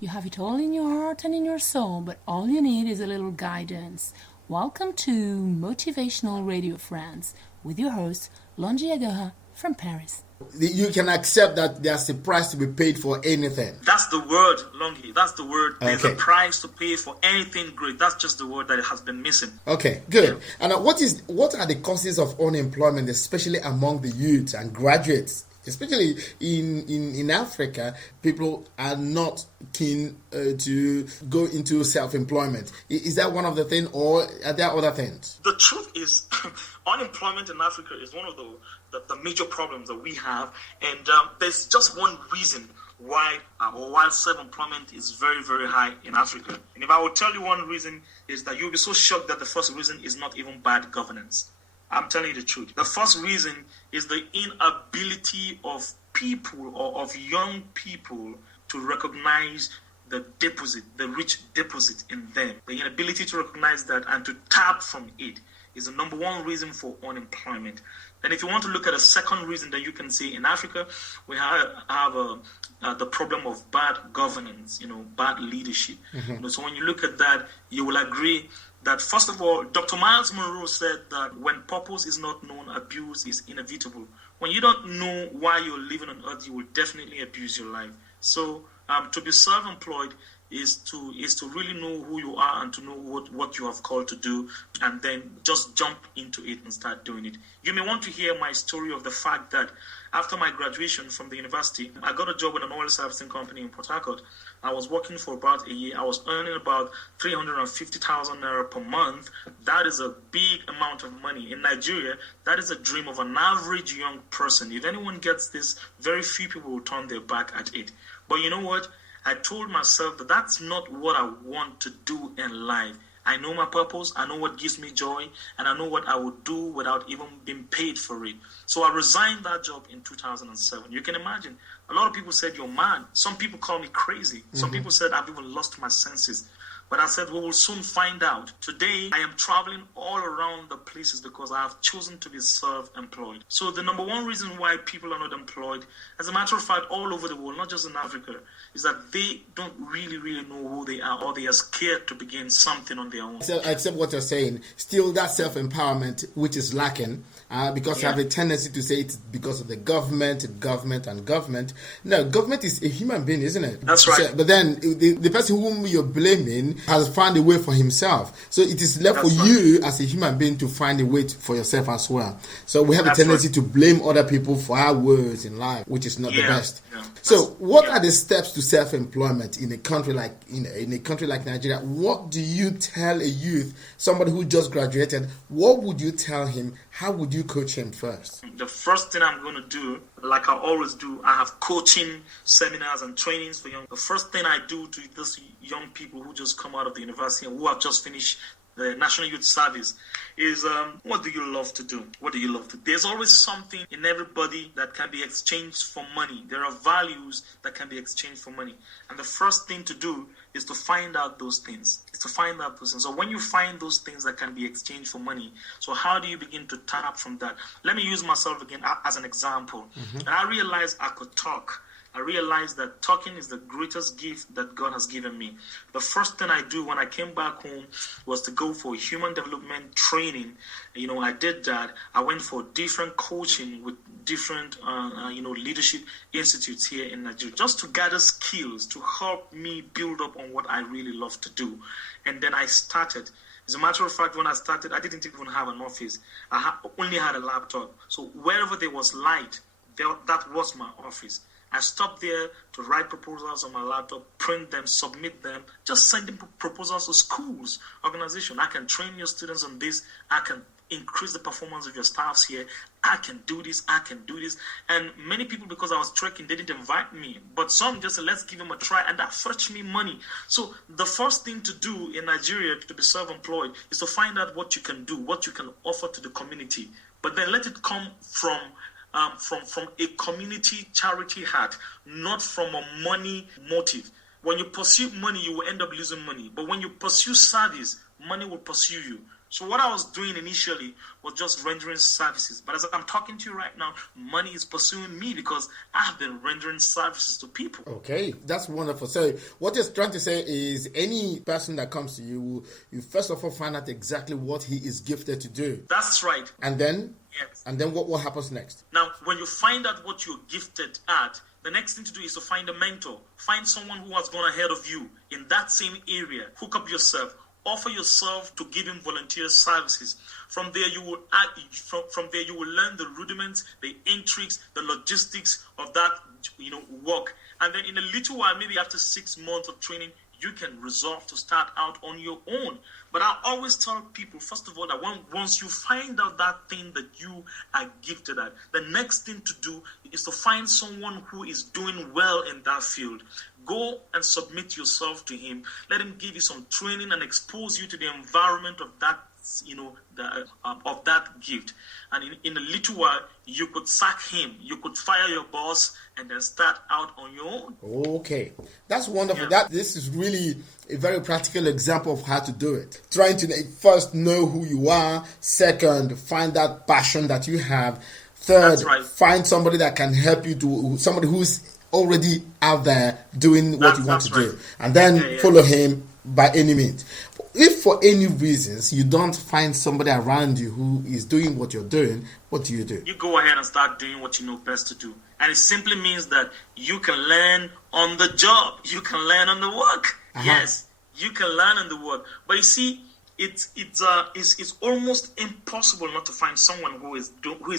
You have it all in your heart and in your soul, but all you need is a little guidance. Welcome to Motivational Radio France with your host, Longi Agora from Paris. You can accept that there's a price to be paid for anything. That's the word, Longi. That's the word. There's a price to pay for anything great. That's just the word that has been missing. Okay, good. Yeah. And what are the causes of unemployment, especially among the youth and graduates? Especially in Africa, people are not keen to go into self-employment. Is that one of the things, or are there other things? The truth is, unemployment in Africa is one of the major problems that we have, and there's just one reason why self-employment is very, very high in Africa. And if I would tell you one reason, is that you'll be so shocked that the first reason is not even bad governance. I'm telling you the truth. The first reason is the inability of people or of young people to recognize the deposit, the rich deposit in them. The inability to recognize that and to tap from it is the number one reason for unemployment. And if you want to look at a second reason that you can see in Africa, we have the problem of bad governance, bad leadership. Mm-hmm. So when you look at that, you will agree that, first of all, Dr. Miles Monroe said that when purpose is not known, abuse is inevitable. When you don't know why you're living on earth, you will definitely abuse your life. So to be self-employed is to really know who you are and to know what you have called to do, and then just jump into it and start doing it. You may want to hear my story of the fact that after my graduation from the university, I got a job with an oil servicing company in Port Harcourt. I was working for about a year. I was earning about 350,000 naira per month. That is a big amount of money. In Nigeria, that is a dream of an average young person. If anyone gets this, very few people will turn their back at it. But you know what? I told myself that that's not what I want to do in life. I know my purpose, I know what gives me joy, and I know what I would do without even being paid for it. So I resigned that job in 2007. You can imagine, a lot of people said, you're mad. Some people call me crazy. Mm-hmm. Some people said I've even lost my senses. But I said, we will soon find out. Today, I am traveling all around the places because I have chosen to be self-employed. So the number one reason why people are not employed, as a matter of fact, all over the world, not just in Africa, is that they don't really, really know who they are, or they are scared to begin something on their own. So, except what you're saying, still that self-empowerment, which is lacking, because you have a tendency to say it's because of the government. No, government is a human being, isn't it? That's right. So, but then the person whom you're blaming has found a way for himself. So it is left for you as a human being to find a way for yourself as well. So we have a tendency to blame other people for our words in life, which is not the best. Yeah. So what are the steps to self-employment in a country like Nigeria? What do you tell a youth, somebody who just graduated, what would you tell him? How would you coach him first? The first thing I'm going to do, like I always do, I have coaching seminars and trainings for young. The first thing I do to these young people who just come out of the university and who have just finished the National Youth Service is, what do you love to do? What do you love to do? There's always something in everybody that can be exchanged for money. There are values that can be exchanged for money. And the first thing to do is to find out those things. So when you find those things that can be exchanged for money, so how do you begin to tap from that? Let me use myself again as an example. Mm-hmm. And I realized I could talk. I realized that talking is the greatest gift that God has given me. The first thing I do when I came back home was to go for human development training. I did that. I went for different coaching with different, leadership institutes here in Nigeria, just to gather skills to help me build up on what I really love to do. And then I started. As a matter of fact, when I started, I didn't even have an office. I only had a laptop. So wherever there was light, that was my office. I stopped there to write proposals on my laptop, print them, submit them, just sending proposals to schools, organizations. I can train your students on this. I can increase the performance of your staffs here. I can do this. And many people, because I was trekking, they didn't invite me. But some just said, let's give them a try. And that fetched me money. So the first thing to do in Nigeria to be self-employed is to find out what you can do, what you can offer to the community. But then let it come from a community charity heart, not from a money motive. When you pursue money, you will end up losing money. But when you pursue service, money will pursue you. So what I was doing initially was just rendering services. But as I'm talking to you right now, money is pursuing me because I've been rendering services to people. Okay, that's wonderful. So what you're trying to say is any person that comes to you, you first of all find out exactly what he is gifted to do. That's right. And then? Yes. And then what happens next? Now, when you find out what you're gifted at, the next thing to do is to find a mentor. Find someone who has gone ahead of you in that same area. Hook up yourself. Offer yourself to give him volunteer services. From there, you will from there you will learn the rudiments, the intrigues, the logistics of that work. And then in a little while, maybe after 6 months of training, you can resolve to start out on your own. But I always tell people, first of all, that once you find out that thing that you are gifted at, the next thing to do is to find someone who is doing well in that field. Go and submit yourself to him. Let him give you some training and expose you to the environment of that, of that gift. And in a little while, you could sack him. You could fire your boss and then start out on your own. Okay, that's wonderful. Yeah. This is really a very practical example of how to do it. Trying to first know who you are. Second, find that passion that you have. Third, That's right. Find somebody that can help you do, somebody who's already out there doing what you want to do. And then follow him by any means. If for any reasons you don't find somebody around you who is doing what you're doing, what do? You go ahead and start doing what you know best to do. And it simply means that you can learn on the job. You can learn on the work. Yes, you can learn on the work. But you see, it's almost impossible not to find someone who is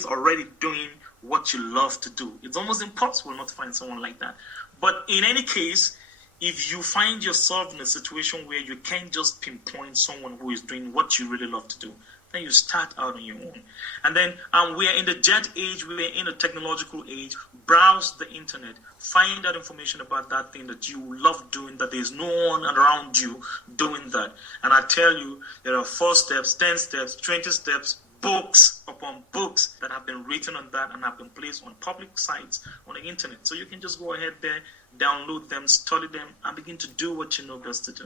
already doing what you love to do. It's almost impossible not to find someone like that. But in any case, if you find yourself in a situation where you can't just pinpoint someone who is doing what you really love to do, then you start out on your own. And then we are in the jet age, we are in a technological age. Browse the internet, find out information about that thing that you love doing, that there's no one around you doing that. And I tell you, there are 4 steps, 10 steps, 20 steps, books upon books that have been written on that and have been placed on public sites on the internet. So you can just go ahead there, download them, study them, and begin to do what you know best to do.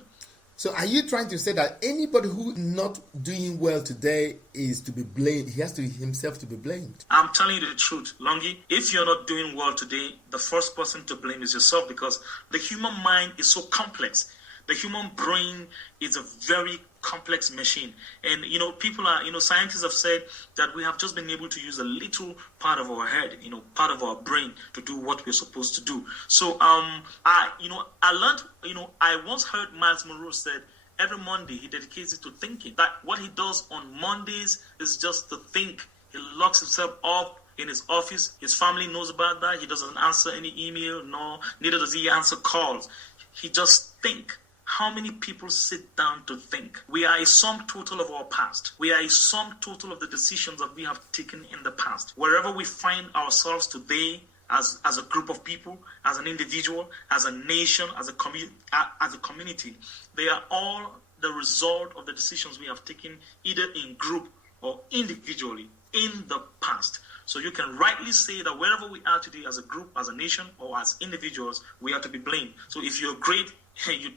So are you trying to say that anybody who is not doing well today is to be blamed? He has to himself to be blamed. I'm telling you the truth, Longi. If you're not doing well today, the first person to blame is yourself, because the human mind is so complex. The human brain is a very complex machine. And, people are, scientists have said that we have just been able to use a little part of our head, part of our brain to do what we're supposed to do. So, I learned, I once heard Miles Monroe said, every Monday he dedicates it to thinking. That what he does on Mondays is just to think. He locks himself up in his office. His family knows about that. He doesn't answer any email, neither does he answer calls. He just thinks. How many people sit down to think? We are a sum total of our past. We are a sum total of the decisions that we have taken in the past. Wherever we find ourselves today, as a group of people, as an individual, as a nation, as a community, they are all the result of the decisions we have taken either in group or individually in the past. So you can rightly say that wherever we are today as a group, as a nation, or as individuals, we are to be blamed. So if you're great, you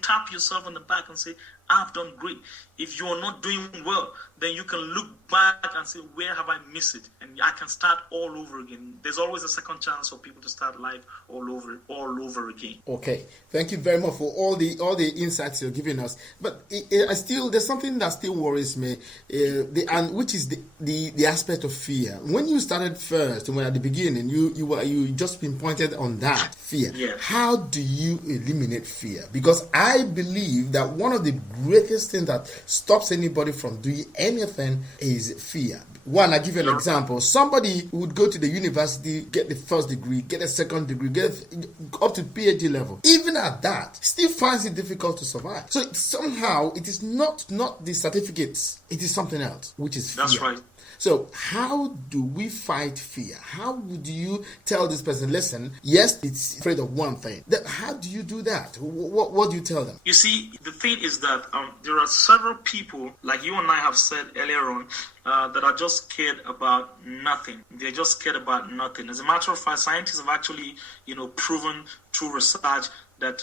tap yourself on the back and say, I've done great. If you're not doing well, then you can look back and say, where have I missed it? And I can start all over again. There's always a second chance for people to start life all over again. Okay, thank you very much for all the insights you're giving us. But there's something that still worries me, which is the aspect of fear. When you started first, when at the beginning, you just pinpointed on that fear. Yeah. How do you eliminate fear? Because I believe that one of the greatest things that stops anybody from doing anything is fear. One, I give you an example. Somebody would go to the university, get the first degree, get a second degree, get up to PhD level. Even at that, still finds it difficult to survive. So somehow it is not the certificates, it is something else, which is fear. That's right. So how do we fight fear? How would you tell this person, listen, yes, it's afraid of one thing. How do you do that? What do you tell them? You see, the thing is that there are several people, like you and I have said earlier on, that are just scared about nothing. They're just scared about nothing. As a matter of fact, scientists have actually, proven through research that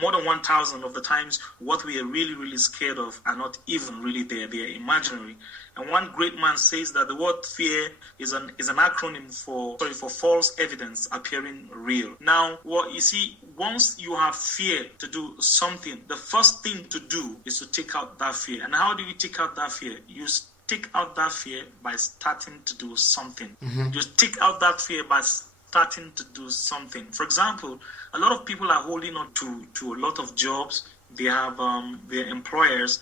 more than 1,000 of the times what we are really, really scared of are not even really there. They are imaginary. And one great man says that the word fear is an acronym for false evidence appearing real. Now, what you see, once you have fear to do something, the first thing to do is to take out that fear. And how do you take out that fear? You take out that fear by starting to do something. You take out that fear by starting to do something. For example, a lot of people are holding on to a lot of jobs. They have their employers,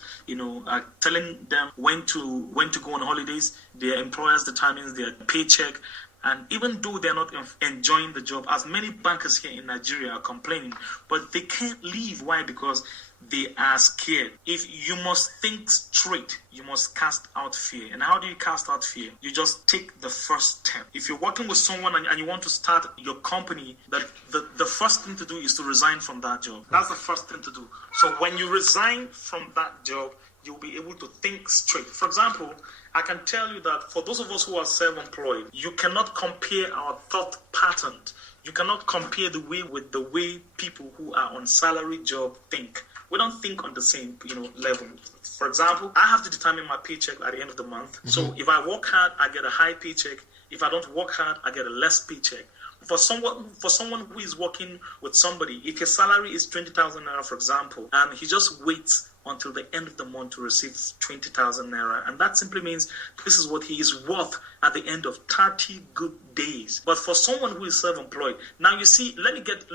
are telling them when to go on holidays. Their employers determines their paycheck. And even though they're not enjoying the job, as many bankers here in Nigeria are complaining, but they can't leave. Why? Because they are scared. If you must think straight, you must cast out fear. And how do you cast out fear? You just take the first step. If you're working with someone and you want to start your company, the first thing to do is to resign from that job. That's the first thing to do. So when you resign from that job, you'll be able to think straight. For example, I can tell you that for those of us who are self-employed, you cannot compare our thought pattern. You cannot compare the way with the way people who are on salary job think. We don't think on the same, level. For example, I have to determine my paycheck at the end of the month. So if I work hard, I get a high paycheck. If I don't work hard, I get a less paycheck. For someone who is working with somebody, if his salary is 20,000 naira, for example, and he just waits until the end of the month to receive 20,000 naira, and that simply means this is what he is worth at the end of 30 good days. But for someone who is self-employed, now you see, let me hit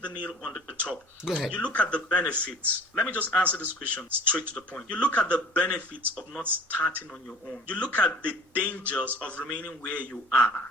the nail on the top. Go ahead. You look at the benefits. Let me just answer this question straight to the point. You look at the benefits of not starting on your own. You look at the dangers of remaining where you are.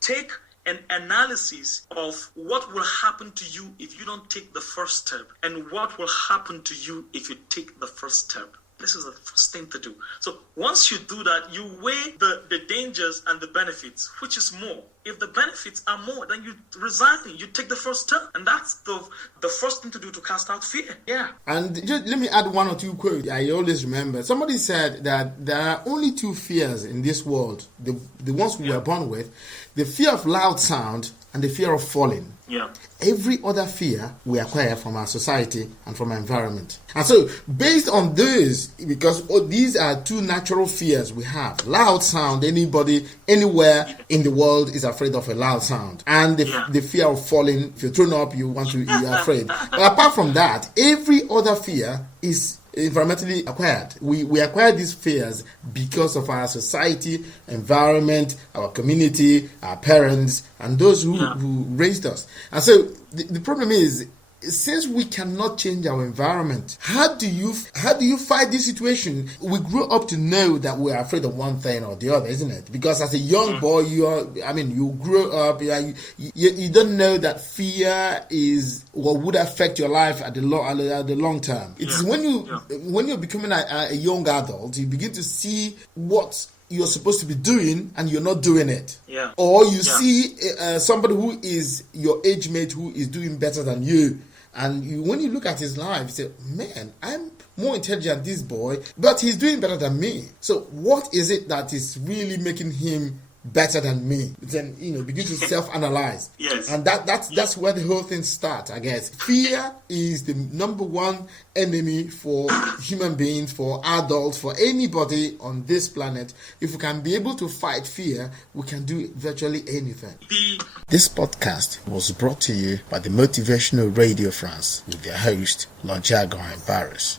Take an analysis of what will happen to you if you don't take the first step and what will happen to you if you take the first step. This is the first thing to do. So once you do that, you weigh the dangers and the benefits, which is more. If the benefits are more, then you resign, you take the first step. And that's the first thing to do to cast out fear. Yeah. And just let me add one or two quotes I always remember. Somebody said that there are only two fears in this world, the ones we were born with, the fear of loud sound and the fear of falling. Yeah. Every other fear we acquire from our society and from our environment. And so, based on this, because these are two natural fears we have. Loud sound, anybody, anywhere in the world is afraid of a loud sound. And the fear of falling, if you're thrown up, you're afraid. But apart from that, every other fear is environmentally acquired. We acquire these fears because of our society, environment, our community, our parents, and those who raised us. And so the problem is, since we cannot change our environment, how do you fight this situation? We grew up to know that we're afraid of one thing or the other, isn't it? Because as a young boy, you grew up, you don't know that fear is what would affect your life at the long term. It's when you're becoming a young adult, you begin to see what you're supposed to be doing and you're not doing it. Yeah. Or you see somebody who is your age mate who is doing better than you. And when you look at his life, you say, man, I'm more intelligent than this boy, but he's doing better than me. So what is it that is really making him better than me? Then, begin to self-analyze. Yes. And that's where the whole thing starts, I guess. Fear is the number one enemy for human beings, for adults, for anybody on this planet. If we can be able to fight fear, we can do virtually anything. This podcast was brought to you by the Motivational Radio France with their host, Longiago and Barris.